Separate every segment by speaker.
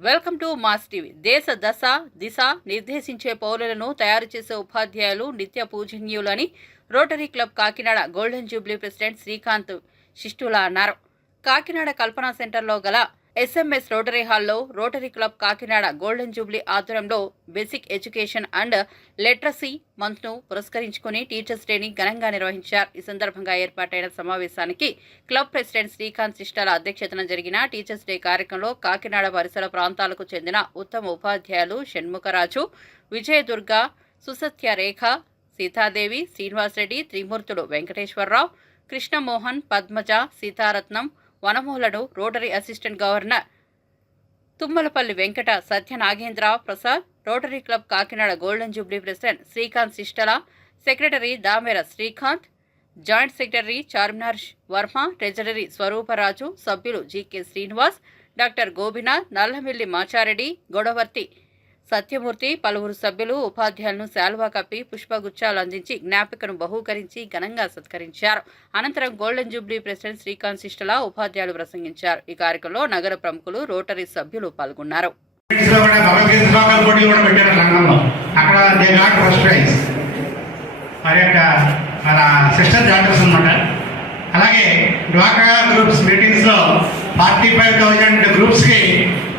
Speaker 1: Welcome to mass TV. దేశ దశ దిశ నిర్దేశించే పౌరులను తయారు చేసే ఉపాధ్యాయులు నిత్య పూజనీయులని rotary club Kakinada golden jubilee president Srikanth Sishtla అన్నారు కాకినాడ కల్పనా సెంటర్లో గల ఎస్ఎంఎస్ రోటరీ హాల్లో rotary club Kakinada golden jubilee ఆధ్వర్యంలో బేసిక్ ఎడ్యుకేషన్ అండ్ లిటరసీ మంత్ను పురస్కరించుకుని టీచర్స్ డేని ఘనంగా నిర్వహించారు. ఈ సందర్భంగా ఏర్పాటైన సమావేశానికి క్లబ్ ప్రెసిడెంట్ శ్రీకాంత్ శిష్టాల అధ్యక్షతన జరిగిన టీచర్స్ డే కార్యక్రమంలో కాకినాడ పరిసర ప్రాంతాలకు చెందిన ఉత్తమ ఉపాధ్యాయులు Shanmukharaju Vijayadurga Susatya Rekha Sitadevi Srinivasareddy Trimurthulu Venkateswararao Krishnamohan Padmaja Sitaratnam వనమూలను rotary assistant governor Tummalapalli Venkata Satyanagendra Prasad rotary club Kakinada golden jubilee president Srikanth Sishtla secretary Damera Srikanth joint secretary Charminar Varma treasury Swaruparaju సభ్యులు జీకే శ్రీనివాస్ డాక్టర్ గోపినాథ్ నల్లమిల్లి మాచారెడ్డి గొడవర్తి సత్యమూర్తి పలువురు సభ్యులు ఉపాధ్యాయులను శాలువా కప్పి పుష్పగుచ్చాలు అందించి జ్ఞాపికను బహూకరించి ఘనంగా సత్కరించారు అనంతరం golden jubilee president Srikanth Sishtla ఉపాధ్యాయులు ప్రసంగించారు ఈ కార్యక్రమంలో నగర ప్రముఖులు రోటరీ సభ్యులు పాల్గొన్నారు
Speaker 2: అలాగే డ్వాక్రా గ్రూప్స్ మీటింగ్స్లో ఫార్టీ ఫైవ్ థౌజండ్ గ్రూప్స్కి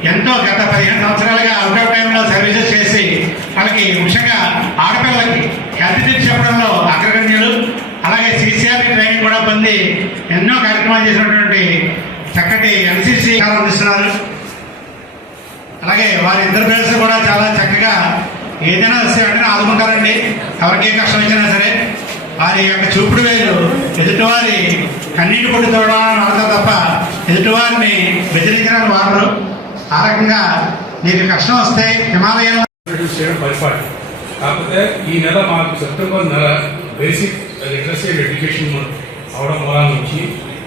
Speaker 2: ఎంతో గత పదిహేను సంవత్సరాలుగా అవుట్ ఆఫ్ టైంలో సర్వీసెస్ చేసి వాళ్ళకి ముఖ్యంగా ఆడపిల్లలకి హెల్త్ టిప్స్ చెప్పడంలో అగ్రగణ్యులు. అలాగే సిసిఆర్ ట్రైనింగ్ కూడా పొంది ఎన్నో కార్యక్రమాలు చేసినటువంటి చక్కటి ఎన్సీసీ అందిస్తున్నారు. అలాగే వారి ఇద్దరు పిల్లలు కూడా చాలా చక్కగా ఏదైనా వస్తే వెంటనే ఆదుకుంటారండి. ఎవరికి ఏ కష్టం వచ్చినా సరే. వారి యొక్క చూపుడు వేలు ఎదుటివారి కన్నీటి కొట్టి తోడని వాడతారు తప్ప ఎదుటివారిని బెదిరించడానికి వాడరు. ఆ రకంగా మీకు కష్టం వస్తే హిమాలయం
Speaker 3: చేయడం పరిపాటి. కాకపోతే ఈ నెల మాకు సెప్టెంబర్ నెల బేసిక్ లిటరసీ అండ్ ఎడ్యుకేషన్ అవడం మూలాల నుంచి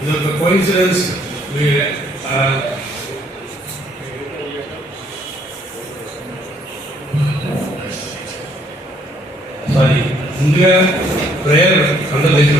Speaker 3: ఇది ఒక ఆ, సారీ ముందుగా ప్రేయర్ అందరు దగ్గర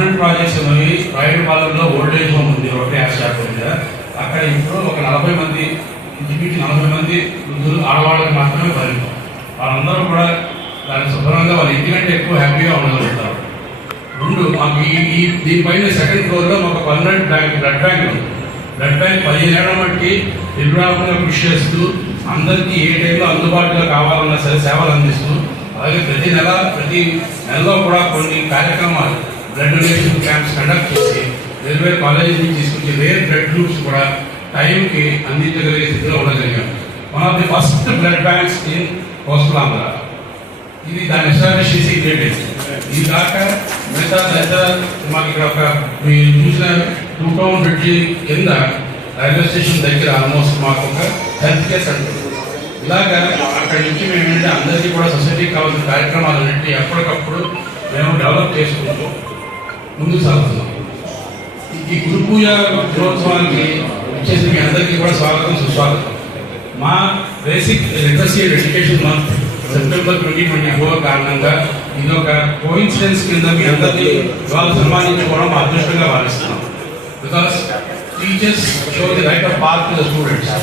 Speaker 3: పర్మనెంట్ ప్రాజెక్ట్స్ ఉన్నవి ప్రైవేట్ పాలనలో ఓల్డ్ ఏజ్ హోమ్ ఉంది ఒకటే ఆశాఖ మీద అక్కడ ఇప్పుడు ఒక నలభై మంది ఇంచుమించు నలభై మంది వృద్ధులు ఆడవాళ్ళకి మాత్రమే పరిమితం వాళ్ళందరూ కూడా దాన్ని శుభ్రంగా వాళ్ళ ఇంటికంటే ఎక్కువ హ్యాపీగా ఉండగలుగుతారు. రెండు మాకు ఈ దీనిపైన సెకండ్ ఫ్లోర్లో మాకు పర్మనెంట్ బ్యాంక్ బ్లడ్ బ్యాంక్ ఉంది. బ్లడ్ బ్యాంక్ పదిహేను ఏళ్ళ బట్టి నిర్వాహకంగా కృషి చేస్తూ అందరికీ ఏ టైంలో అందుబాటులో కావాలన్నా సరే సేవలు అందిస్తూ అలాగే ప్రతి నెల ప్రతి నెలలో కూడా కొన్ని కార్యక్రమాలు రెగ్యులేషన్ క్యాంప్స్ కండక్ట్ చేసి రైల్వే కాలేజీ నుంచి తీసుకొచ్చి రేర్ బ్లడ్ గ్రూప్స్ కూడా టైంకి అందించగలిగే స్థితిలో ఉండగలిగాం. One of the first blood banks in coastal Andhra ఇది దాన్ని ఎస్టాబ్లిష్ చేసి గ్రేట్ ఇది కాక మిగతా దగ్గర మాకు ఇక్కడ ఒక మీరు చూసిన టూ టౌన్ బ్రిడ్జి కింద రైల్వే స్టేషన్ దగ్గర ఆల్మోస్ట్ మాకు ఒక హెల్త్ కేర్ సెంటర్ ఇలాగా అక్కడి నుంచి మేము ఏంటంటే అందరికీ కూడా సొసైటీకి కావాల్సిన కార్యక్రమాలన్నింటినీ ఎప్పటికప్పుడు మేము డెవలప్ చేసుకుంటూ ముందుకు సాగుతున్నాం. ఈ గురు పూజ దినోత్సవానికి వచ్చేసి మీ అందరికీ కూడా స్వాగతం సుస్వాగతం. మా basic literacy education month September twenty twenty four కారణంగా ఇది ఒక కోయిన్సిడెన్స్ కింద మీ అందరినీ ఇవాళ సన్మానించుకోవడం మా అదృష్టంగా భావిస్తున్నాం. Because teachers show the right of part to the students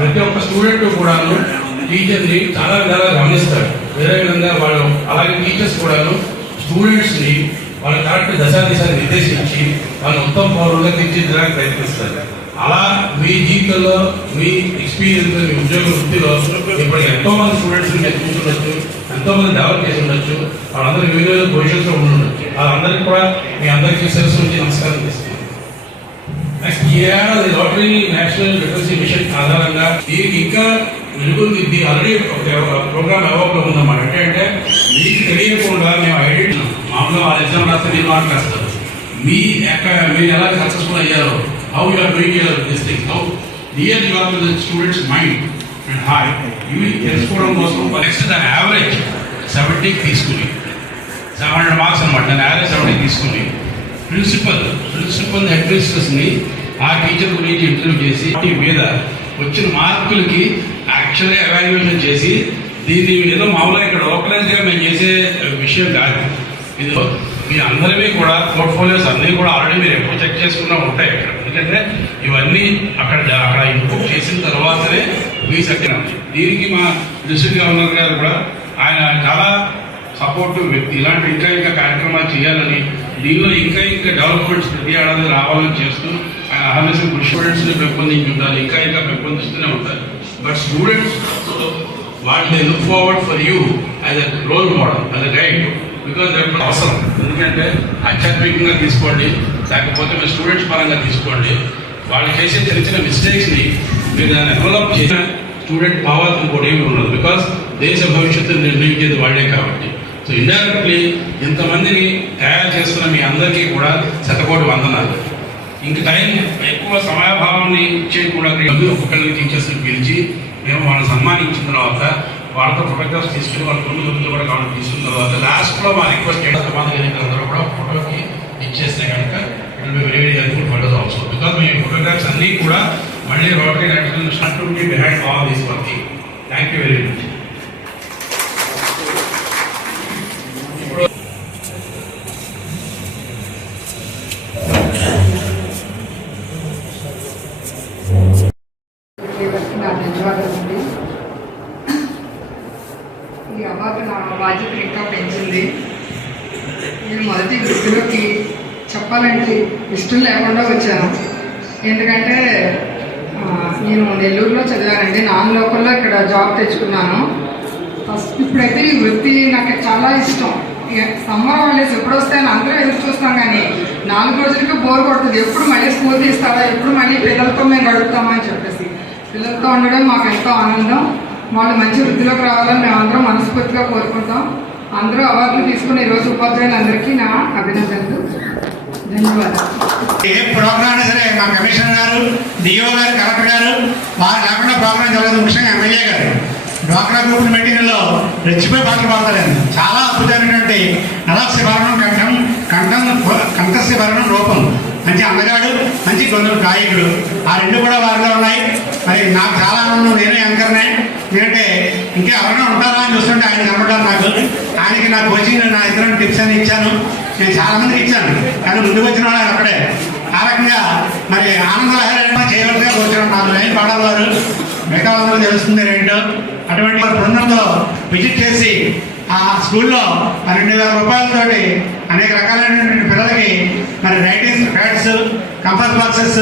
Speaker 3: ప్రతి ఒక్క స్టూడెంట్ కూడాను టీచర్ని చాలా విధాలుగా గమనిస్తారు. వేరే విధంగా వాళ్ళు అలాగే టీచర్స్ కూడాను స్టూడెంట్స్ని మన కరెక్ట్ దశాదిశాన్ని నిర్దేశించి మన ఉత్తమ పౌరులుగా తీర్చిదిద్దడానికి ప్రయత్నిస్తారు. అలా మీ జీవితంలో మీ ఎక్స్పీరియన్స్ మీ ఉద్యోగ వృత్తిలో ఇప్పుడు ఎంతో మంది స్టూడెంట్స్ మీరు చూసుండొచ్చు ఎంతో మంది డెవలప్ చేసి ఉండొచ్చు వాళ్ళందరూ వివిధ పొజిషన్స్లో ఉండొచ్చు వాళ్ళందరికీ కూడా మీ అందరికీ సెల్స్ నుంచి నమస్కారం చేస్తున్నాను. నెక్స్ట్ ఈ ఏడాది రోటరీ నేషనల్ లిటరసీ మిషన్ ఆధారంగా దీనికి ఇంకా నిలుగుంది ఇది ఆల్రెడీ ఒక ప్రోగ్రామ్ అవైలబుల్ ఉందన్నమాట. అంటే అంటే మీకు తెలియకుండా మేము ఐడెంటి మామూలుగా వాళ్ళ ఎగ్జామ్ రాస్తే మీరు మార్క్ మీ ఎక్కడ మీరు ఎలా సక్సెస్ఫుల్ అయ్యారో how you are doing your this thing how near your the students mind and hi ఇవి తెలుసుకోవడం కోసం నెక్స్ట్ దాని యావరేజ్ సెవెంటీకి తీసుకుని సెవెన్ హండ్రెడ్ మార్క్స్ అనమాట దాని యావరేజ్ సెవెంటీ తీసుకుని ప్రిన్సిపల్ ప్రిన్సిపల్ హెడ్ని ఆ టీచర్ గురించి ఇంటర్వ్యూ చేసి వాటి మీద వచ్చిన మార్కులకి యాక్చువల్గా ఎవాల్యుయేషన్ చేసి దీన్ని ఏదో మామూలుగా ఇక్కడ లోకలైజ్గా మేము చేసే విషయం కాదు. ఇది మీ అందరివి కూడా పోర్ట్ఫోలియోస్ అన్నీ కూడా ఆల్రెడీ మీరు ఎప్పుడు చెక్ చేసుకున్నా ఉంటాయి ఇక్కడ. ఎందుకంటే ఇవన్నీ అక్కడ అక్కడ ఇంప్రూవ్ చేసిన తర్వాతనే మీ సత్యం దీనికి మా డిస్ట్రిక్ట్ గవర్నర్ గారు కూడా ఆయన చాలా సపోర్టివ్ వ్యక్తి. ఇలాంటి ఇంకా ఇంకా కార్యక్రమాలు చేయాలని దీనిలో ఇంకా ఇంకా డెవలప్మెంట్స్ ప్రతి ఏడాది రావాలని చేస్తూ ఆయన అహర్నిశం స్టూడెంట్స్ని పెంపొందించి ఉండాలి ఇంకా ఇంకా పెంపొందిస్తూనే ఉంటారు బట్ స్టూడెంట్స్ వాళ్ళు look forward for you as a role model as a guide because that అవసరం ఎందుకంటే ఆధ్యాత్మికంగా తీసుకోండి లేకపోతే మీ స్టూడెంట్స్ పరంగా తీసుకోండి వాళ్ళు చేసే చిన్న చిన్న మిస్టేక్స్ని మీరు దాన్ని డెవలప్ చేసిన స్టూడెంట్ భావాలు ఇంకోటి ఏమి ఉండదు బికాస్ దేశ భవిష్యత్తును నిర్ణయించేది వాళ్ళే కాబట్టి. సో ఇండైరెక్ట్లీ ఇంతమందిని తయారు చేస్తున్న మీ అందరికీ కూడా శతకోటి వందనాలు. ఇంక టైం ఎక్కువ సమయభావాన్ని కూడా ఒకళ్ళని టీచర్స్ని పిలిచి మేము వాళ్ళని సన్మానించిన తర్వాత వాళ్ళతో ఫోటోగ్రాఫ్స్ తీసుకుని వాళ్ళ ముందు ముందు కూడా కావాలి తీసుకున్న తర్వాత లాస్ట్లో మా రిక్వెస్ట్ ఎంతమంది అందరూ కూడా ఫోటోకి ఇచ్చేస్తే కనుక it very very helpful photos also because me photographs అన్నీ కూడా మళ్ళీ rotary national short to be behind all these working thank you very much
Speaker 4: చేయవలసిన నా ధన్యవాదాలు అండి ఈ అవార్డు నా బాధ్యతను ఇంకా పెంచింది నేను మొదటి వృత్తిలోకి చెప్పాలంటే ఇష్టం లేకుండా వచ్చాను. ఎందుకంటే నేను నెల్లూరులో చదివానండి. నాన్ లోకల్లో ఇక్కడ జాబ్ తెచ్చుకున్నాను. ఫస్ట్ ఇప్పుడైతే ఈ వృత్తి నాకు చాలా ఇష్టం. సమ్మర్ హాలిడేస్ ఎప్పుడు వస్తాయని అందరూ ఎదురు చూస్తాం కానీ నాలుగు రోజులకి బోర్ కొడుతుంది. ఎప్పుడు మళ్ళీ స్కూల్ తీస్తారా ఎప్పుడు మళ్ళీ పిల్లలతో మేము గడుపుతామా అని చెప్పేసి. పిల్లలతో ఉండడం మాకు ఎంతో ఆనందం. వాళ్ళు మంచి వృద్ధిలోకి రావాలని మేమందరం మనస్ఫూర్తిగా కోరుకుంటాం. అందరూ అవార్డులు తీసుకుని ఈరోజు ఉపాధ్యాయులందరికీ నా అభినందనలు.
Speaker 2: ఏ ప్రోగ్రామ్ సరే మా కమిషనర్ గారు డిఓ గారు కలెక్టర్ గారు వారు లేకుండా ప్రోగ్రాం జరగదు. ముఖ్యంగా ఎమ్మెల్యే గారు. డ్వాక్రా గ్రూప్ మీటింగ్లో రెచ్చిపోయి పాటలు పాడతారండి. చాలా అద్భుతమైనటువంటి నలస్య భరణం కంఠం కంఠం కంఠస్య భరణం రూపం. మంచి అందగాడు మంచి కొందరు గాయకుడు. ఆ రెండు కూడా వారిలో ఉన్నాయి. మరి నాకు చాలా ఆనందం. నేనే యాంకర్నే. ఎందుకంటే ఇంకా ఎవరైనా ఉంటారు అని చూస్తుంటే ఆయన కనబడ్డారు నాకు ఆయనకి నా కోచింగ్ నా ఇద్దరు టిప్స్ అని ఇచ్చాను. నేను చాలా మందికి ఇచ్చాను. కానీ ముందుకు వచ్చిన వాళ్ళు అక్కడే ఆ రకంగా మరి ఆనందలహరణ చేయవలసిగా కూర్చున్నాం. నాలుగు లైన్ పాడాలి వారు. మిగతా వాళ్ళందరూ తెలుస్తుంది ఏంటో అటువంటి బృందంతో విజిట్ చేసి ఆ స్కూల్లో రెండు వేల రూపాయలతోటి అనేక రకాలైనటువంటి పిల్లలకి మరి writing pads compass boxes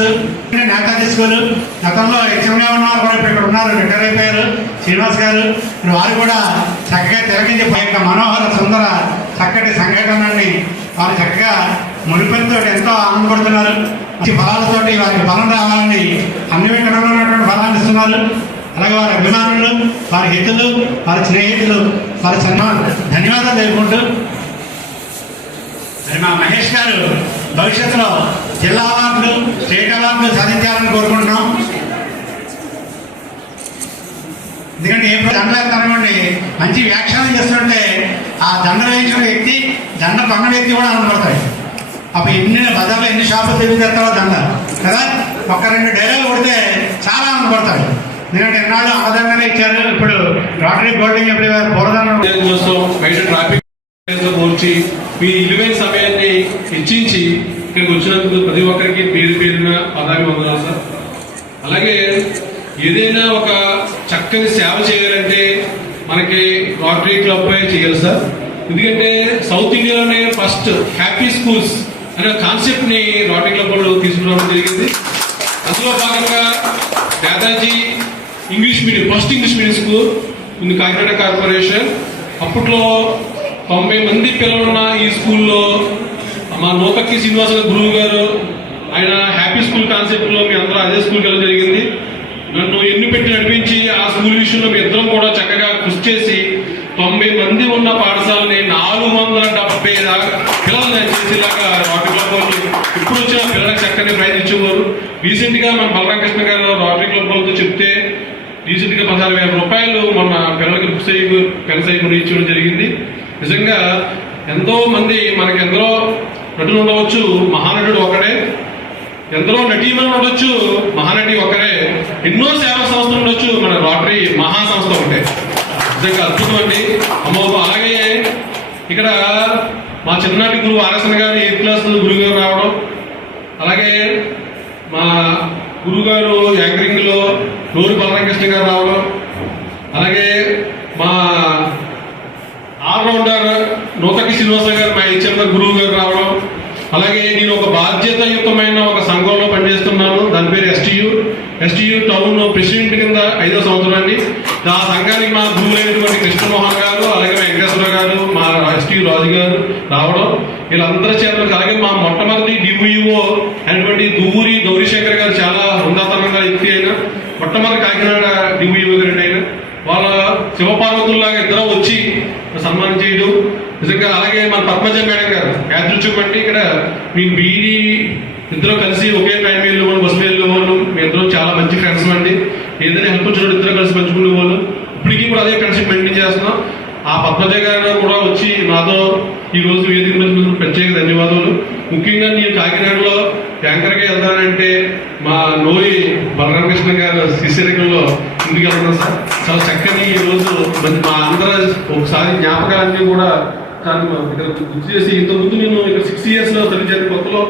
Speaker 2: Netaji school. గతంలో ఎగ్జామ్లో ఉన్న వారు కూడా ఇక్కడ ఉన్నారు. రిటైర్ అయిపోయారు. శ్రీనివాస్ గారు. వారు కూడా చక్కగా తిరగించి యొక్క మనోహర సుందర చక్కటి సంఘటనని వారు చక్కగా మునిపెంతో ఎంతో ఆనందపడుతున్నారు. మంచి ఫలాలతోటి వారికి బలం రావాలని అన్ని విగ్రహాలు ఉన్నటువంటి ఫలాన్ని ఇస్తున్నారు. అలాగే వారి అభిమానులు వారి హితులు వారి స్నేహితులు వారి సన్మా ధన్యవాదాలు తెలుపుకుంటూ మరి మా మహేష్ గారు భవిష్యత్తులో జిల్లా అవార్డులు స్టేట్ అవార్డులు సాధించాలని కోరుకుంటున్నాం. ఎందుకంటే ఏ దండ మంచి వ్యాఖ్యానం చేస్తుంటే ఆ దండ వేయించిన వ్యక్తి దండ పన్న వ్యక్తి కూడా ఆనందపడతాడు. అప్పుడు ఎన్ని బజార్లో ఎన్ని షాపులు తెలియజేస్తారో దండ. కదా? ఒక రెండు డైలాగులు కొడితే చాలా ఆనందపడతాడు. ఎందుకంటే ఎన్నాళ్ళు ఆదాయంగానే ఇచ్చారు? ఇప్పుడు రాటరీ గోల్డింగ్ ఎప్పుడు పూర్వదానం
Speaker 5: కోసం బయట ట్రాఫిక్ గురించి మీ ఇలువైన సమయాన్ని హెచ్చించి ఇక్కడికి వచ్చినందుకు ప్రతి ఒక్కరికి పేరు పేరున పదాభి వందనాలు సార్. అలాగే ఏదైనా ఒక చక్కని సేవ చేయాలంటే మనకి రోటరీ క్లబ్ చేయాలి సార్. ఎందుకంటే సౌత్ ఇండియాలోనే ఫస్ట్ హ్యాపీ స్కూల్స్ అనే కాన్సెప్ట్ని రోటరీ క్లబ్ వాళ్ళు తీసుకురావడం జరిగింది. అందులో భాగంగా Dadaji English medium first English medium school ఉంది కాకినాడ కార్పొరేషన్ అప్పట్లో తొంభై మంది పిల్లలున్న ఈ స్కూల్లో మా నూకక్కి శ్రీనివాస గురువు గారు ఆయన హ్యాపీ స్కూల్ కాన్సెప్ట్లో మీ అందరూ అదే స్కూల్కి వెళ్ళడం జరిగింది. నన్ను ఎన్ను పెట్టి నడిపించి ఆ స్కూల్ విషయంలో మీ ఇద్దరం కూడా చక్కగా కృషి చేసి తొంభై మంది ఉన్న పాఠశాలని నాలుగు వందల డెబ్బై దాకా చేసేలాగా రోటరీ క్లబ్ వాళ్ళు ఇప్పుడు వచ్చిన పిల్లలకు చక్కని ప్రయత్నించేవారు రీసెంట్గా మన బలరామకృష్ణ గారు రోటరీ క్లబ్ వాళ్ళతో చెప్తే రీసెంట్గా పదహారు వేల రూపాయలు మన పిల్లలకి బుక్స్ అయ్యి పెన్స్ ఇచ్చడం జరిగింది. నిజంగా ఎంతో మంది మనకి ఎందరో నటులు ఉండవచ్చు మహానటుడు ఒకడే ఎందరో నటీమణులు ఉండొచ్చు మహానటి ఒకరే ఎన్నో సేవా సంస్థలు ఉండొచ్చు మన రోటరీ మహాసంస్థ ఒకటే. నిజంగా అద్భుతం అండి. అమ్మో అలాగే ఇక్కడ మా చిన్ననాటి గురువు ఆరసన గారు ఎయిత్ క్లాస్ గురువు గారు రావడం. అలాగే మా గురువు గారు యాంకరింగ్లో నూరు బలరామకృష్ణ గారు రావడం. అలాగే మా ఆల్రౌండర్ నూతకి శ్రీనివాస గారు మా హెచ్ఎం గురువు గారు రావడం. అలాగే నేను ఒక బాధ్యతాయుతమైన ఒక సంఘంలో పనిచేస్తున్నాను. దాని పేరు ఎస్టీయు. ఎస్టీయు టౌన్ ప్రెసిడెంట్ కింద ఐదో సంవత్సరాన్ని. ఆ సంఘానికి మా గురువులైనటువంటి కృష్ణమోహన్ గారు అలాగే మా వెంకటేశ్వర గారు మా ఎస్టీయు రాజు గారు రావడం. వీళ్ళందరి చేత అలాగే మా మొట్టమొదటి డివిఓ అనేటువంటి దూరి గౌరీశంకర్ గారు చాలా మొట్టమొదటి కాకినాడ డివిఓ గారు ఆయన వాళ్ళ శివపార్వతుల్లాగా ఇద్దరు వచ్చి సన్మానం చేయడం. నిజంగా అలాగే మన పద్మజ మేడం గారు యాదృచ్ఛికం అంటే ఇక్కడ మీ బీడీ ఇద్దరు కలిసి ఒకే ట్రైన్ వెళ్ళే వాళ్ళు బస్సు వెళ్ళే వాళ్ళు మీ ఇద్దరు చాలా మంచి ఫ్రెండ్స్ అండి ఏదైనా హెల్ప్ వచ్చినప్పుడు ఇద్దరు కలిసి పంచుకునే వాళ్ళు ఇప్పటికీ కూడా అదే ఫ్రెండ్షిప్ మెయింటైన్ చేస్తున్నాం. ఆ పద్మజ గారు కూడా వచ్చి నాతో ఈ రోజు వేదిక మీద ప్రత్యేక ధన్యవాదాలు ముఖ్యంగా నేను కాకినాడలో యాంకర్గా వెళ్తానంటే మా నోయి బలరామకృష్ణ గారు శిష్యరికంలో ఇంటికి వెళ్తున్నాం సార్. చాలా చక్కని ఈ రోజు మరి మా అందరూ ఒకసారి జ్ఞాపకాలన్నీ కూడా కానీ ఇక్కడ గుర్తు చేసి ఇంతకుముందు నేను ఇక్కడ సిక్స్ ఇయర్స్లో సర్వీస్ చేసిన కొత్తలో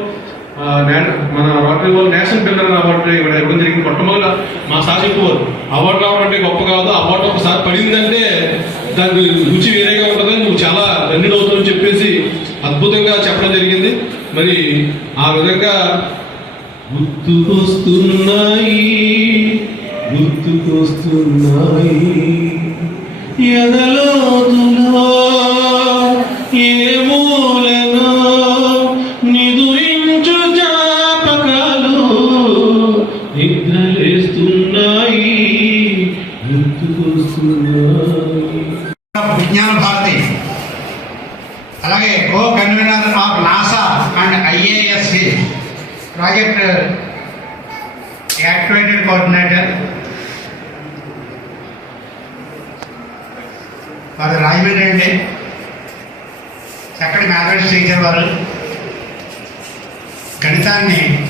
Speaker 5: మన రోటరీ వాళ్ళు నేషనల్ బిల్డర్ అవార్డు ఇక్కడ ఇవ్వడం జరిగింది. మొట్టమొదట మా సార్ చెప్పుకోరు అవార్డు రావడం అంటే గొప్ప కాదు అవార్డు ఒకసారి పడిందంటే దాని రుచి వేరేగా ఉంటుంది నువ్వు చాలా ధన్యుడు అవుతావని చెప్పేసి అద్భుతంగా చెప్పడం జరిగింది. మరి ఆ విధంగా గుర్తుకొస్తున్నాయి గుర్తుకొస్తున్నాయి. ఎదలోతులో ఏ మూలనో నిదురించు జాపకాలు నిద్రలేస్తున్నాయి గుర్తుకొస్తున్నాయి.
Speaker 2: విజ్ఞాన భారతి అలాగే co convener of NASA and IAS project activated coordinator వారు రాజమండ్రి అండి. చక్కటి మ్యాథమెటిక్స్ టీచర్ వారు. గణితాన్ని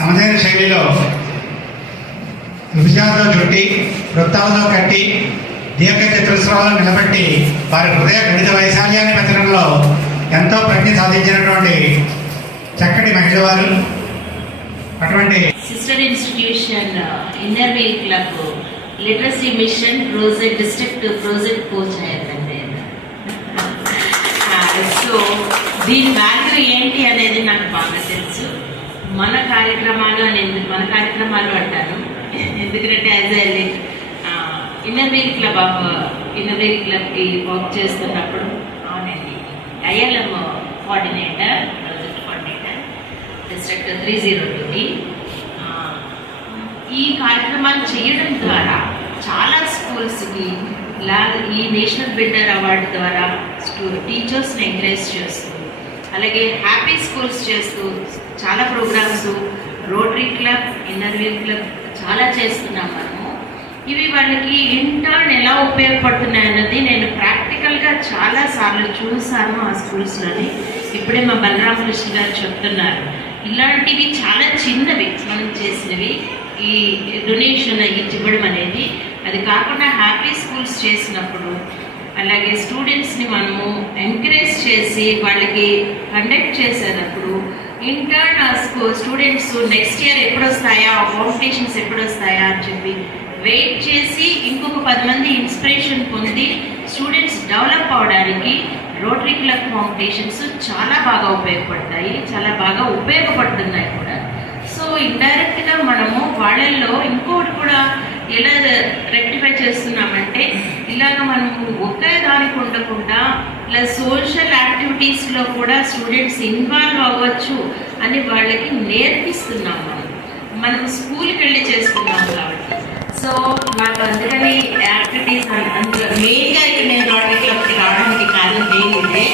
Speaker 2: తమదైన శైలిలో విభజనతో చుట్టి వృత్తాలతో కట్టి దీర్ఘ చతురస్రాలను నిలబెట్టి వారి హృదయ గణిత వైశాల్యాన్ని పెంచడంలో ఎంతో ప్రజ్ఞ సాధించినటువంటి చక్కటి మహిళవారు అటువంటి
Speaker 6: sister institution inner wheel club literacy mission project district project coach అయ్యారండి. Uh, సో దీని వాల్యూ ఏంటి అనేది నాకు బాగా తెలుసు. మన కార్యక్రమాలు అని మన కార్యక్రమాలు అంటాను ఎందుకంటే as a inner wheel club of inner wheel క్లబ్కి వర్క్ చేస్తున్నప్పుడు అవునండి. ILM coordinator project coordinator district three zero టూని ఈ కార్యక్రమాలు చేయడం ద్వారా చాలా స్కూల్స్కి లా ఈ నేషనల్ బిల్డర్ అవార్డు ద్వారా స్టూ టీచర్స్ని ఎంకరేజ్ చేస్తూ అలాగే హ్యాపీ స్కూల్స్ చేస్తూ చాలా programmes rotary club inner wheel club చాలా చేస్తున్నాం మనము. ఇవి వాళ్ళకి ఇంటర్న్ ఎలా ఉపయోగపడుతున్నాయి అన్నది నేను ప్రాక్టికల్గా చాలా సార్లు చూసాను ఆ స్కూల్స్లోని ఇప్పుడే మా బలరామకృష్ణ గారు చెప్తున్నారు. ఇలాంటివి చాలా చిన్నవి మనం చేసినవి. ఈ డొనేషన్ ఇవ్వడం అనేది అది కాకుండా హ్యాపీ స్కూల్స్ చేసినప్పుడు అలాగే స్టూడెంట్స్ని మనము ఎంకరేజ్ చేసి వాళ్ళకి కండక్ట్ చేసేటప్పుడు ఇంటర్న్ స్టూడెంట్స్ నెక్స్ట్ ఇయర్ ఎప్పుడు వస్తాయా కాంపిటీషన్స్ ఎప్పుడు వస్తాయా అని చెప్పి వెయిట్ చేసి ఇంకొక పది మంది ఇన్స్పిరేషన్ పొంది స్టూడెంట్స్ డెవలప్ అవడానికి రోటరీ క్లబ్ ఫౌండేషన్స్ చాలా బాగా ఉపయోగపడతాయి చాలా బాగా ఉపయోగపడుతున్నాయి కూడా. సో ఇండైరెక్ట్గా మనము వాళ్ళల్లో ఇంకోటి కూడా ఎలా రెక్టిఫై చేస్తున్నామంటే ఇలాగ మనము ఒకే దానికి ఉండకుండా ఇలా సోషల్ యాక్టివిటీస్లో కూడా స్టూడెంట్స్ ఇన్వాల్వ్ అవ్వచ్చు అని వాళ్ళకి నేర్పిస్తున్నాం మనం. మనం స్కూల్కి వెళ్ళి చేసుకున్నాం కాబట్టి. సో నాకు అందుకని యాక్టివిటీస్ అందులో మెయిన్గా ఇక్కడ నేను రోటరీ క్లబ్కి రావడానికి కారణం ఇదే.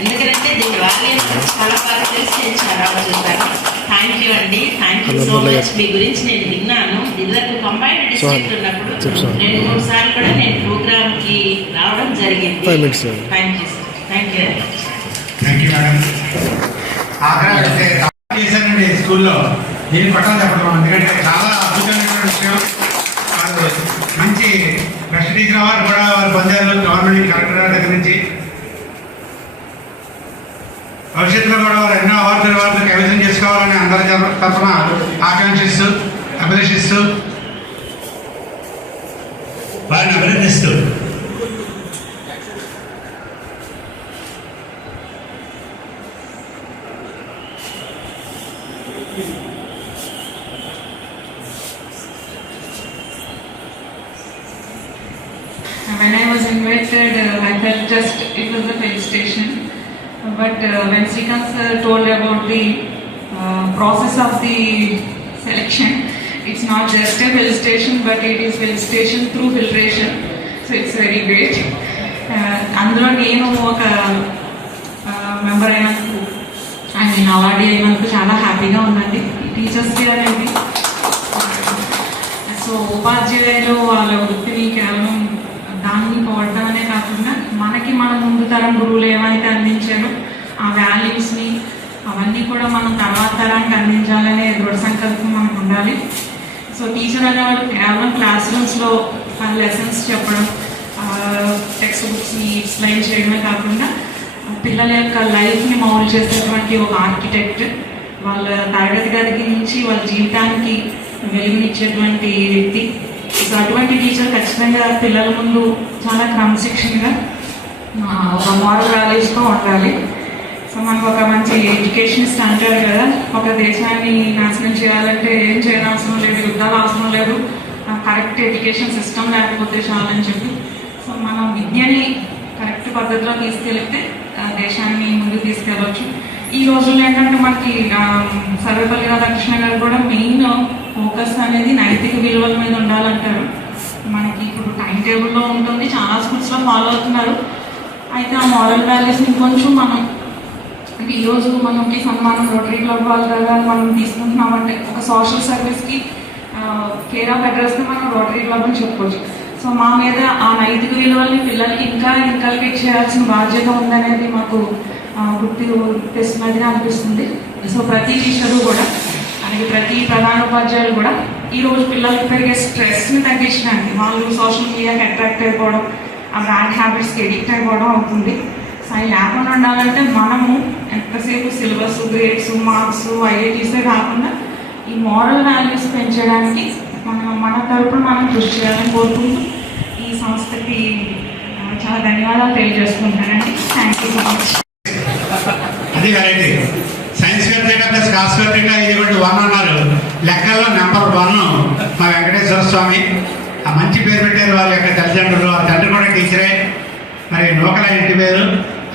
Speaker 6: ఎందుకంటే దీని వాల్యూ చాలా బాగా తెలిసి నేను చాలా చూస్తాను థ్యాంక్ యూ అండి. థ్యాంక్ యూ సో మచ్ మీ గురించి నేను విన్నాను. ఇద్దరు కంబైన్డ్ డిస్ట్రిక్ట్ ఉన్నప్పుడు రెండు మూడు సార్లు కూడా నేను ప్రోగ్రామ్కి రావడం జరిగింది. Thank you thank you
Speaker 2: thank you madam స్కూల్లో దీన్ని పట్టాలి చెప్పడం ఎందుకంటే చాలా అద్భుతమైనటువంటి విషయం. మంచి బెస్ట్ టీచర్ అవార్డు కూడా వారు పొందారు గవర్నమెంట్ కలెక్టర్ దగ్గర నుంచి. భవిష్యత్తులో కూడా వారు ఎన్నో అవార్డులు అవార్డులు కైవసం చేసుకోవాలని అందరి తరఫున ఆకాంక్షిస్తూ అభిలషిస్తూ వారిని అభినందిస్తూ
Speaker 7: When I was invited, uh, I felt just it was a felicitation. But uh, when Srikanth sir told about the uh, process of the selection, it's not just a felicitation, but it is felicitation through filtration. So it's very great. అందులో నేను ఒక member అయినందుకు I mean awardee అయినందుకు చాలా హ్యాపీగా ఉందండి teachers day అనేది so ఉపాధ్యాయులు వాళ్ళ వృత్తిని కేవలం దాన్ని పోవడమనే కాకుండా మనకి మన ముందు తరం గురువులు ఏమైతే అందించారో ఆ వాల్యూస్ని అవన్నీ కూడా మనం తర్వాత తరానికి అందించాలనే దృఢ సంకల్పం మనకు ఉండాలి. సో టీచర్ అనేవాడు కేవలం క్లాస్ రూమ్స్లో వాళ్ళ లెసన్స్ చెప్పడం టెక్స్ట్ బుక్స్ని ఎక్స్ప్లెయిన్ చేయడమే కాకుండా పిల్లల యొక్క లైఫ్ని మౌల్ చేసేటువంటి ఒక ఆర్కిటెక్ట్ వాళ్ళ తరగతి గదికి నుంచి వాళ్ళ జీవితానికి వెలుగునిచ్చేటువంటి వ్యక్తి. సో అటువంటి టీచర్ ఖచ్చితంగా పిల్లల ముందు చాలా క్రమశిక్షణగా ఒక మారల్ వాల్యూస్తో ఉండాలి. సో మనకు ఒక మంచి ఎడ్యుకేషన్ అంటారు కదా. ఒక దేశాన్ని నాశనం చేయాలంటే ఏం చేయనవసరం లేదు యుద్ధాలు అవసరం లేదు. కరెక్ట్ ఎడ్యుకేషన్ సిస్టమ్ లేకపోతే చాలని చెప్పి. సో మనం విద్యని కరెక్ట్ పద్ధతిలో తీసుకెళ్తే ఆ, దేశాన్ని ముందుకు తీసుకెళ్ళవచ్చు ఈ రోజుల్లో ఏంటంటే మనకి ఆ, సర్వేపల్లి రాధాకృష్ణ గారు కూడా మెయిన్ ఫోకస్ అనేది నైతిక విలువల మీద ఉండాలంటారు. మనకి ఇప్పుడు టైం టేబుల్లో ఉంటుంది చాలా స్కూల్స్లో ఫాలో అవుతున్నారు. అయితే ఆ మారల్ వాల్యూస్ని ఇంకొంచెం మనం ఈరోజు మనకి సన్మానం రోటరీ క్లబ్ వాళ్ళ ద్వారా మనం తీసుకుంటున్నామంటే ఒక సోషల్ సర్వీస్కి కేర్ ఆఫ్ అడ్రస్ని మనం రోటరీ క్లబ్ అని చెప్పుకోవచ్చు. సో మా మీద ఆ నైతిక విలువల్ని పిల్లలకి ఇంకా ఇంకల్కేట్ చేయాల్సిన బాధ్యత ఉందనేది మాకు ఆ, గుర్తు తెస్తున్నదిగా అనిపిస్తుంది. సో ప్రతి టీచరు కూడా అలాగే ప్రతి ప్రధాన ఉపాధ్యాయులు కూడా ఈ రోజు పెరిగే స్ట్రెస్ని తగ్గించడానికి వాళ్ళు సోషల్ మీడియాకి అట్రాక్ట్ అయిపోవడం ఆ బ్యాడ్ హ్యాబిట్స్కి ఎడిక్ట్ అయిపోవడం అవుతుంది. సో అవి లేకుండా ఉండాలంటే మనము ఎంతసేపు సిలబస్ గ్రేడ్స్ మార్క్స్ ఐఐటీసే కాకుండా ఈ మోరల్ వాల్యూస్ పెంచడానికి మనం మన తరపున మనం కృషి చేయాలని కోరుకుంటూ ఈ సంస్థకి చాలా ధన్యవాదాలు తెలియజేసుకుంటానండి థ్యాంక్ యూ సో మచ్
Speaker 2: అది science fair theta plus cos fair theta ఇది వన్ అన్నారు లెక్కల్లో నెంబర్ వన్ మా వెంకటేశ్వర స్వామి. ఆ మంచి పేరు పెట్టారు వాళ్ళ యొక్క తల్లిదండ్రులు వాళ్ళ తండ్రి కూడా టీచరే. మరి నూకల ఇంటి పేరు.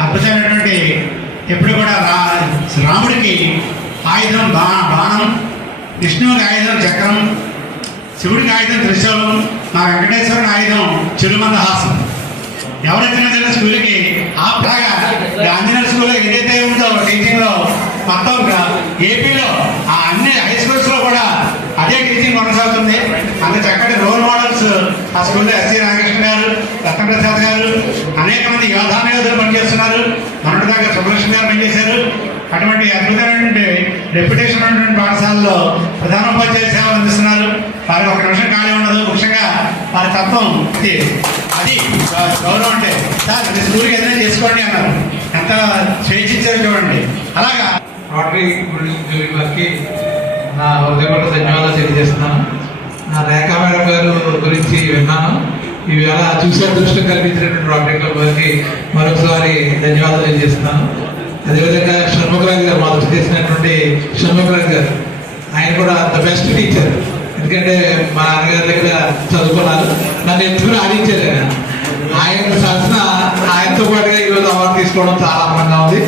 Speaker 2: అద్భుతమైనటువంటి ఎప్పుడు కూడా రా రాముడికి ఆయుధం బా బాణం విష్ణువుకి ఆయుధం చక్రం శివుడికి ఆయుధం త్రిశూలం మా వెంకటేశ్వరుని ఆయుధం చిరుమందహాసం ఎవరైతే స్కూల్కి ఆ ప్రాగా ఆంజనేయ స్కూల్లో ఏదైతే ఉందో టీచింగ్లో మొత్తం ఏపీలో ఆ అన్ని హై స్కూల్స్లో కూడా అదే టీచింగ్ కొనసాగుతుంది. అంత చక్కటి రోల్ మోడల్స్ ఆ స్కూల్లో ఎస్సీ రామకృష్ణ గారు రత్నప్రసాద్ గారు అనేక మంది యోధాన యోధులు పనిచేస్తున్నారు. మొన్నటి దాకా సుబ్బలక్ష్మి గారు పనిచేశారు. అటువంటి అద్భుతమైనటువంటి రెప్యుటేషన్ ఉన్నటువంటి పాఠశాలలో ప్రధానోపాధ్యాయ సేవలు అందిస్తున్నారు. వారికి ఒక నిమిషం ఖాళీ ఉండదు. ముఖ్యంగా వారి తత్వం ఇది. అది గౌరవం అంటే సార్ మీ స్కూల్కి ఏదైనా చేసుకోండి అన్నారు. ఎంత స్వేచ్ఛించారు చూడండి. అలాగా
Speaker 8: రోటరీ గురించి వారికి నా హృదయపూర్వక ధన్యవాదాలు తెలియజేస్తున్నాను. నా రేఖా మేడం గారు గురించి విన్నాను. ఈవేళ చూసే దృష్టి కల్పించినటువంటి రోటరీ క్లబ్ వారికి మరొకసారి ధన్యవాదాలు తెలియజేస్తున్నాను. అదేవిధంగా షణ్ముఖరాజు గారు మొదటి చేసినటువంటి షణ్ముఖరాజు గారు ఆయన కూడా ద బెస్ట్ టీచర్. ఎందుకంటే మా నాన్నగారి దగ్గర చదువుకున్నారు. నన్ను ఎత్తుకుని ఆడించారు ఆయన. ఆయన సరసన ఆయనతో పాటుగా ఈరోజు అవార్డు తీసుకోవడం చాలా ఆనందంగా ఉంది.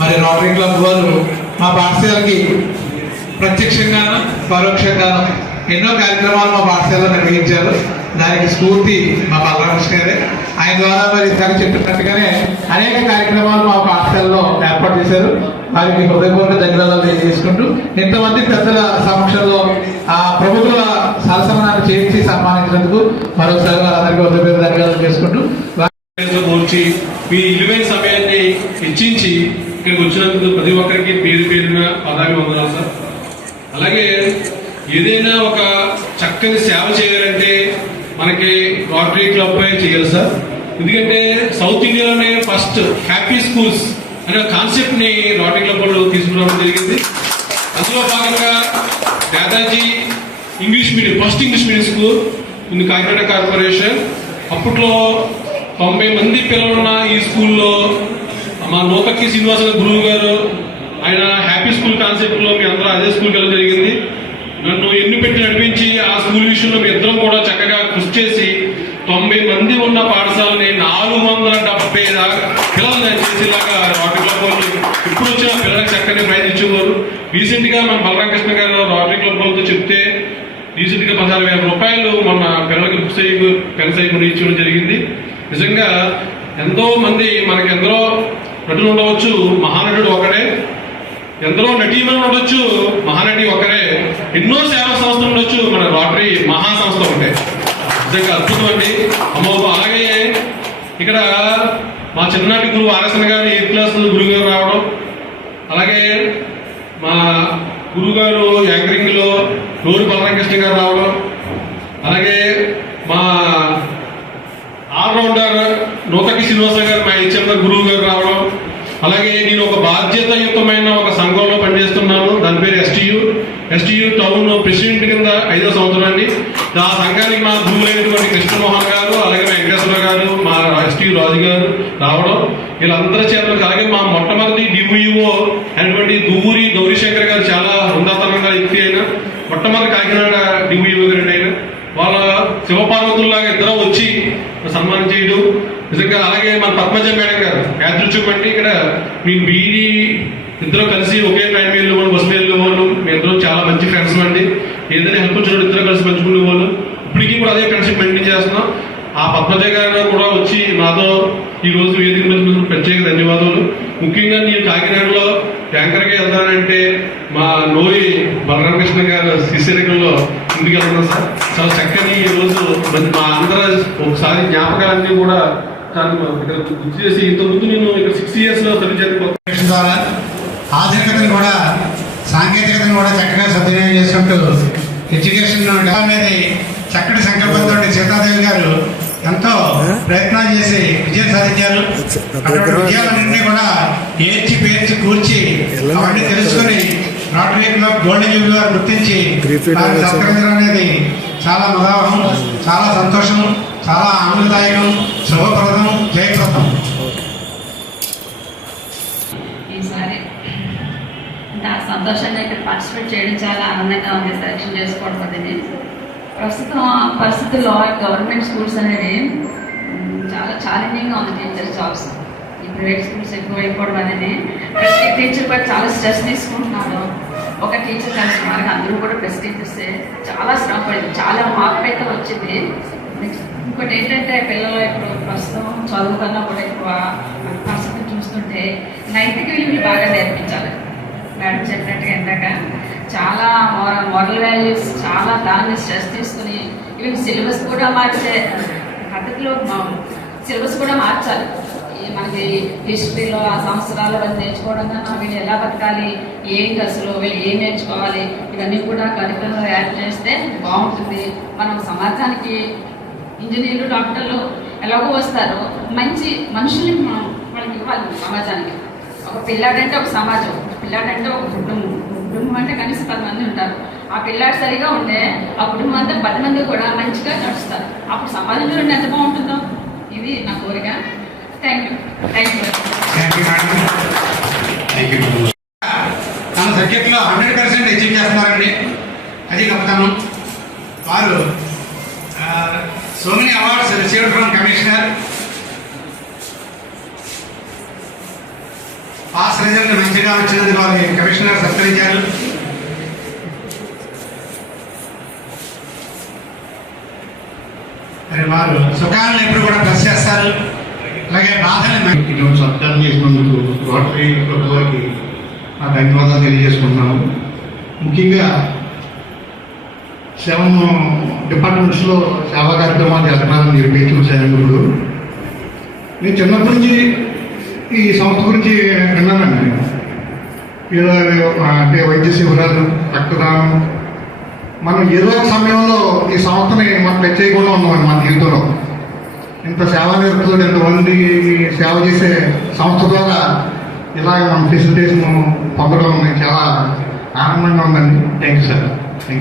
Speaker 8: మరి రోటరీ క్లబ్ వారు మా పాఠశాలకి ప్రత్యక్షంగాను పరోక్షంగాను ఎన్నో కార్యక్రమాలు మా పాఠశాలలో నిర్వహించారు. దానికి స్ఫూర్తి మా బలరామకృష్ణ గారే. ఆయన ద్వారా మరి ఇందాక చెప్పినట్టుగానే అనేక కార్యక్రమాలు మా పాఠశాలలో ఏర్పాటు చేశారు. వారికి హృదయపూర్వక ధన్యవాదాలు తెలియజేసుకుంటూ ఇంతమంది పెద్దల సమక్షంలో ఆ ప్రభుత్వ సరసనాన్ని చేర్చి సన్మానించినందుకు మరోసారి వారందరికీ హృదయపూర్వక ధన్యవాదాలు చేసుకుంటూ
Speaker 5: పోల్చి మీ విలువైన సమయాన్ని హెచ్చించి ఇక్కడికి వచ్చినందుకు ప్రతి ఒక్కరికి పేరు పేరున పదావి వందనాలు సార్. అలాగే ఏదైనా ఒక చక్కని సేవ చేయాలంటే మనకి రోటరీ క్లబ్ చేయాలి సార్. ఎందుకంటే సౌత్ ఇండియాలోనే ఫస్ట్ హ్యాపీ స్కూల్స్ అనే కాన్సెప్ట్ని రోటరీ క్లబ్ వాళ్ళు తీసుకురావడం జరిగింది. అందులో భాగంగా Dadaji English medium first English medium school ఉంది కాకినాడ కార్పొరేషన్ అప్పట్లో తొంభై మంది పిల్లలున్న ఈ స్కూల్లో మా నూతక్కి శ్రీనివాస గురువు గారు ఆయన హ్యాపీ స్కూల్ కాన్సెప్ట్లో మీ అందరూ అదే స్కూల్కి వెళ్ళడం జరిగింది. నన్ను ఎన్ను పెట్టి నడిపించి ఆ స్కూల్ విషయంలో మీ ఇద్దరం కూడా చక్కగా కృషి చేసి తొంభై మంది ఉన్న పాఠశాలని నాలుగు వందల డెబ్బై దాకా పిల్లలు చేసేలాగా రోటరీ క్లబ్ వాళ్ళు ఇప్పుడు వచ్చిన పిల్లలకు చక్కని ప్రైజ్ ఇచ్చేవారు రీసెంట్గా మన బలరామకృష్ణ గారు రోటరీ క్లబ్ వాళ్ళతో చెప్తే రీసెంట్గా పదహారు వేల రూపాయలు మన పిల్లలకి బుక్ అయ్యి పెన్స్ అయ్యి ఇచ్చడం జరిగింది. నిజంగా ఎంతో మంది మనకి ఎందరో నటులు ఉండవచ్చు మహానటుడు ఒకడే. ఎందరో నటీమణులు ఉండొచ్చు మహానటి ఒకరే. ఎన్నో సేవా సంస్థలు ఉండొచ్చు మన రోటరీ మహా ఉంటాయి నిజంగా అద్భుతం అండి. అమ్మ అలాగే ఇక్కడ మా చిన్ననాటి గురువు ఆరసన గారు ఎయిత్ క్లాస్ గురువు గారు రావడం. అలాగే మా గురువు గారు యాంకరింగ్లో నూరు బలరామకృష్ణ గారు రావడం. అలాగే మా ఆల్రౌండర్ నూతకి శ్రీనివాస గారు మా హెచ్ఎం గురువు గారు రావడం. అలాగే నేను ఒక బాధ్యతాయుతమైన ఒక సంఘంలో పనిచేస్తున్నాను. దాని పేరు ఎస్టీయు. ఎస్టీయు టౌన్ ప్రెసిడెంట్ కింద ఐదో సంవత్సరాన్ని. ఆ సంఘానికి మా భూములైనటువంటి కృష్ణమోహన్ గారు అలాగే మా వెంకటేశ్వర గారు మా రాజకీయ రాజు గారు రావడం వీళ్ళందరి చేత అలాగే మా మొట్టమొదటి డివిఓ అయినటువంటి దూరి గౌరీశంకర్ గారు చాలా ఉందాతనంగా వ్యక్తి అయిన మొట్టమొదటి కాకినాడ డివిఓ గారు ఆయన వాళ్ళ శివపార్వతుల్లాగా ఇద్దరు వచ్చి సన్మానం చేయడం నిజంగా అలాగే మన పద్మజ మేడం గారు యాదృచ్ఛికండి ఇక్కడ మీ బీడీ ఇద్దరు కలిసి ఒకే టైం వెళ్ళే వాళ్ళు బస్సు వెళ్ళే వాళ్ళు మీ ఇద్దరు చాలా మంచి ఫ్రెండ్స్ అండి. ఏదైనా హెల్ప్ వచ్చినప్పుడు ఇద్దరు కలిసి పంచుకునే వాళ్ళు ఇప్పటికీ కూడా అదే ఫ్రెండ్షిప్ మెయింటైన్ చేస్తున్నాం. ఆ పద్మజ గారు కూడా వచ్చి నాతో ఈ రోజు వేదిక మీద ప్రత్యేక ధన్యవాదాలు. ముఖ్యంగా నేను కాకినాడలో యాంకర్గా వెళ్తానంటే మా నోయి బలరామకృష్ణ గారు శిశిరకంలో ఇంటికి వెళ్తున్నాం సార్. చాలా చక్కని ఈ రోజు మరి మా అందరూ ఒకసారి జ్ఞాపకాలన్నీ కూడా దాన్ని ఇక్కడ గుర్తు చేసి ఇంతకుముందు నేను ఇక్కడ సిక్స్ ఇయర్స్లో సర్వీస్ చేస్తాను
Speaker 2: ద్వారా ఆధునికతను కూడా సాంకేతికతను కూడా చక్కగా సద్వినియోగం చేసుకుంటూ ఎడ్యుకేషన్ అనేది చక్కటి సంకల్పంతో సీతాదేవి గారు ఎంతో ప్రయత్నాలు చేసి విజయం సాధించారు. అటువంటి విజయాలన్నింటినీ కూడా ఏర్చి పేర్చి కూర్చి అవన్నీ తెలుసుకుని రోటరీ క్లబ్ గోల్డెన్ జూబిలీ వారు గుర్తించి సత్కరించడం అనేది చాలా ముదావహం చాలా సంతోషం చాలా ఆనందదాయకం శుభప్రదం జయప్రదం
Speaker 9: ఈసారి అంటే ఆ సంతోషంగా ఇక్కడ పార్టిసిపేట్ చేయడం చాలా ఆనందంగా ఉంది. సెలక్షన్ చేసుకోవడం అనేది. ప్రస్తుతం ఆ పరిస్థితుల్లో గవర్నమెంట్ స్కూల్స్ అనేది చాలా ఛాలెంజింగ్గా ఉంది టీచర్ జాబ్స్ ఈ ప్రైవేట్ స్కూల్స్ ఎక్కువ అయిపోవడం అనేది ప్రతి టీచర్ కూడా చాలా స్ట్రెస్ తీసుకుంటున్నారు. ఒక టీచర్ కలిసి మనకి అందరూ కూడా ప్రెస్ టీచర్సే చాలా శ్రమ పడింది చాలా మార్పు అయితే వచ్చింది. నెక్స్ట్ ఇంకోటి ఏంటంటే పిల్లలు ఇప్పుడు ప్రస్తుతం చదువుతన్నా కూడా ఎక్కువ పరిస్థితి చూస్తుంటే నైతిక విలువలు బాగా నేర్పించాలి. మేడం చెప్పినట్టుగా ఇందాక చాలా మోరల్ వాల్యూస్ చాలా దాన్ని స్ట్రెస్ తీసుకుని ఈవెన్ సిలబస్ కూడా మార్చే పద్ధతిలో సిలబస్ కూడా మార్చాలి. మనకి హిస్టరీలో ఆ సంవత్సరాలు అవన్నీ నేర్చుకోవడం కన్నా వీళ్ళు ఎలా బతకాలి ఏంటి అసలు వీళ్ళు ఏం నేర్చుకోవాలి ఇవన్నీ కూడా కరికులంలో యాడ్ చేస్తే బాగుంటుంది. మనం సమాజానికి ఇంజనీర్లు డాక్టర్లు ఎలాగో వస్తారో. మంచి మనుషుల్ని మనం వాళ్ళకి ఇవ్వాలి సమాజానికి. ఒక పిల్లాడంటే ఒక సమాజం. పిల్లాడంటే ఒక కుటుంబం. కుటుంబం అంటే కనీసం పది మంది ఉంటారు. ఆ పిల్లాడు సరిగా ఉంటే ఆ కుటుంబం అంతా పది మంది కూడా మంచిగా నడుస్తారు. అప్పుడు సమాజం చూడండి ఎంత బాగుంటుందో. ఇది నా కోరిక. థ్యాంక్ యూ థ్యాంక్ యూ
Speaker 2: తమ యూ సబ్జెక్ట్లో హండ్రెడ్ పర్సెంట్ అచీవ్ చేస్తున్నారండి. అది గొప్పతనం. వారు so many awards received from commissioner pass result మంచిగా వచ్చినందుకు వారి కమిషనర్ సత్కరించారు మరి వారు సుఖాలను ఎప్పుడు కూడా ప్రెస్ చేస్తారు. అలాగే
Speaker 10: బాధలు సత్కారం చేసినందుకు రోటరీ ప్రభుత్వానికి నా ధన్యవాదాలు తెలియజేసుకుంటున్నాము. ముఖ్యంగా సెవెన్ డిపార్ట్మెంట్స్లో సేవా కార్యక్రమాలు జరపాలని నిర్మించాను ఇప్పుడు నేను చిన్నప్పటి నుంచి ఈ సంస్థ గురించి విన్నానండి నేను. ఏదో అంటే వైద్య శిబిరాలు రక్తదానం. మనం ఏదో ఒక సమయంలో ఈ సంస్థని మనం చేయకుండా ఉన్నామండి మన జీవితంలో. ఇంత సేవా నిరతులు ఎంతమంది సేవ చేసే సంస్థ ద్వారా ఇలాగ మన ఫెసిలిటేషన్ పొందడం చాలా ఆనందంగా ఉందండి. Thank you sir thank you